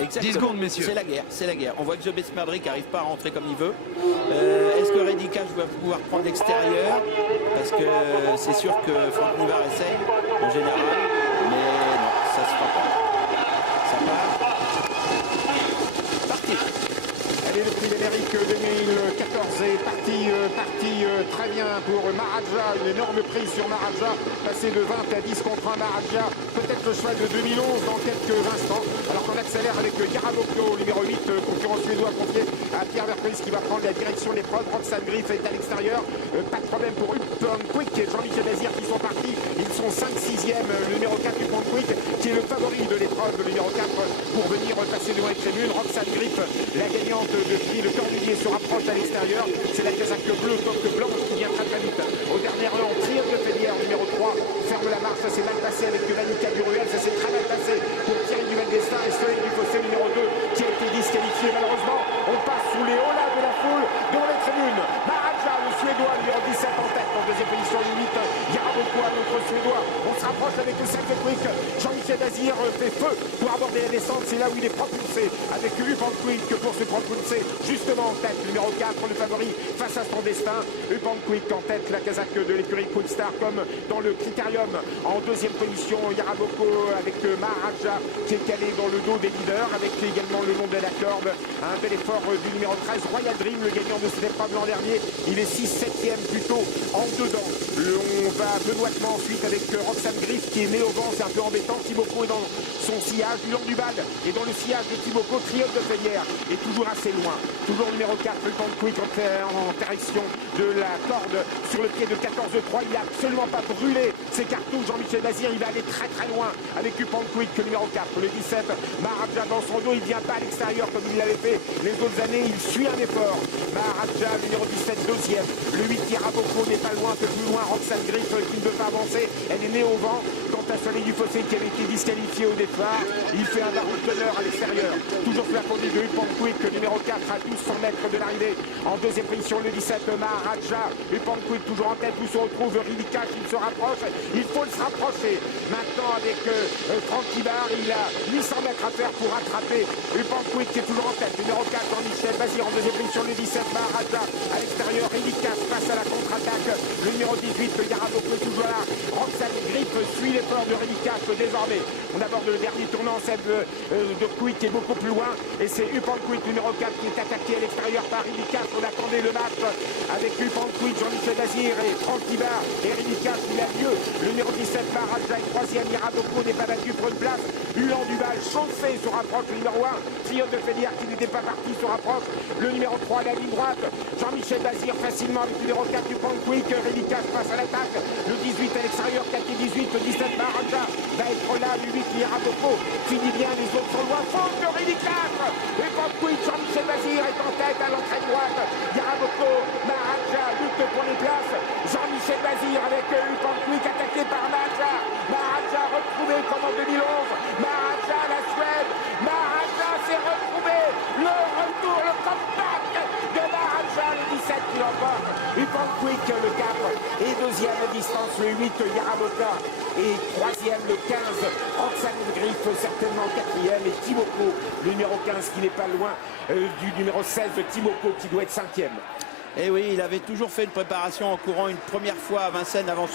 Exactement. 10 secondes, messieurs. C'est la guerre, c'est la guerre. On voit que The Best Madrid n'arrive pas à rentrer comme il veut. Est-ce que Reddy Cash va pouvoir prendre l'extérieur? Parce que c'est sûr que Franck Nivard essaye, en général. Mais non, ça se fera pas. Ça part. Parti. Allez, le prix d'Amérique 2014 est parti très bien pour Maharaja. Une énorme prise sur Maharaja. Passé de 20 à 10 contre 1 Maharaja. Peut-être le cheval de 2011 dans quelques instants. Alors qu'on accélère avec Yaraboko, numéro 8, concurrent suédois confié à Pierre Verpris qui va prendre la direction des l'épreuve. Roxane Griff est à l'extérieur. Pas de problème pour Upton Quick et Jean-Michel Bazir qui sont partis. Ils sont 5-6e. Le numéro 4 Upton Quick qui est le favori de l'épreuve. Le numéro 4 pour venir passer devant les tribunes. Roxane Griff, la gagnante de prix. Le Cornulier se rapproche à l'extérieur. C'est la casaque bleue, coque blanche qui vient très très vite. Au dernier rang, Triomphe de Félière, numéro 3, ferme la marche. Ça s'est mal passé avec Vanica Duruel. Ça s'est très mal passé pour Thierry Duval d'Estaing et Soleil du Fossé, numéro 2, qui a été disqualifié. Malheureusement, on passe sous les hauts de la foule devant les tribunes. Maharaja, le Suédois, numéro 17 en tête. En deuxième position, le 8, Yaraboko, notre Suédois. On se rapproche avec le 5 de Quick. Jean-Michel Bazir fait feu pour aborder la descente. C'est là où il est propulsé avec Upton Quick pour se propulser justement en tête. Numéro 4, le favori face à son destin. Upton Quick en tête, la casaque de l'écurie Quickstar comme dans le critérium. En deuxième position, Yaraboko avec Maharaja qui est calé dans le dos des leaders avec également le nom de la corde. Un bel effort du numéro 13, Royal Dream, le gagnant de cette épreuve l'an dernier. Il est 6-7e plutôt en dedans. On va benoîtement ensuite avec Roxane Griff qui est né au vent, c'est un peu embêtant. Thiboko est dans son sillage, Dulan Duval et dans le sillage de Thiboko. Triomphe de Félière est toujours assez loin. Toujours numéro 4, Upton Quick en direction de la corde sur le pied de 14-3. Il n'a absolument pas brûlé ses cartouches. Jean-Michel Bazir, il va aller très très loin avec Upton Quick, numéro 4. Le 17, Maharaja dans son dos, il ne vient pas à l'extérieur comme il l'avait fait les autres années. Il suit un effort. Maharaja, numéro 17, deuxième. Le 8, Yaraboko n'est pas loin, un peu plus loin. Roxane Griff qui ne veut pas avancer. Elle est née au vent. Quant à Soleil du Fossé qui avait été disqualifié au départ, il fait un barreau de teneur à l'extérieur. Toujours sous la conduite de Upton Quick, numéro 4 à 1200 mètres de l'arrivée. En deuxième position, le 17, Maharaja. Upton Quick toujours en tête où se retrouve Reddy Cash. Il se rapproche. Il faut se rapprocher. Maintenant avec Franck Nivard, il a 800 mètres à faire pour rattraper Upton Quick qui est toujours en tête. Numéro 4, Jean-Michel Bazir en deuxième position, le 17, Maharaja à l'extérieur. Reddy Cash face à la contre-attaque. Le numéro 18, Yaraboko toujours là. Roxane Griff suit l'effort de Reddy Cash désormais. On aborde le dernier tournant, celle de Quick qui est beaucoup plus loin. Et c'est Upton Quick, numéro 4, qui est attaqué à l'extérieur par Reddy Cash. On attendait le match avec Upton Quick, Jean-Michel Bazir et Franck Nivard. Et Reddy Cash, il a lieu. Le numéro 17, Maharaja est troisième. Yaraboko n'est pas battu pour une place. Ulan Duval, chauffé, se rapproche. Le numéro 1, Triomphe de Félière qui n'était pas parti, se rapproche. Le numéro 3, la ligne droite. Jean-Michel Bazir facilement avec le numéro 4, Upton Quick. Reddy Cash passe à l'attaque. Le 18 à l'extérieur, 4 et 18. Le 17, Maharaja va être là. Le 8, Yaraboko finit bien. Les autres sont loin. Faute de Reddy Cash. Upton Quick, Jean-Michel Bazir est en tête à l'entrée droite. Yaraboko, Maharaja lutte pour les places. Jean-Michel Bazir avec Upton Quick attaqué par Maharaja. Maharaja retrouvé comme en 2011. Maharaja, la Suède. Maharaja s'est retrouvé. Le retour, le comeback de Maharaja, le 17 qui l'emporte. Upton Quick, le 4. Et deuxième à distance, le 8, Yaraboko. Et troisième, le 15, Roxane Griff, certainement quatrième. Et Thiboko, le numéro 15 qui n'est pas loin du numéro 16, Thiboko qui doit être cinquième. Et oui, il avait toujours fait une préparation en courant une première fois à Vincennes avant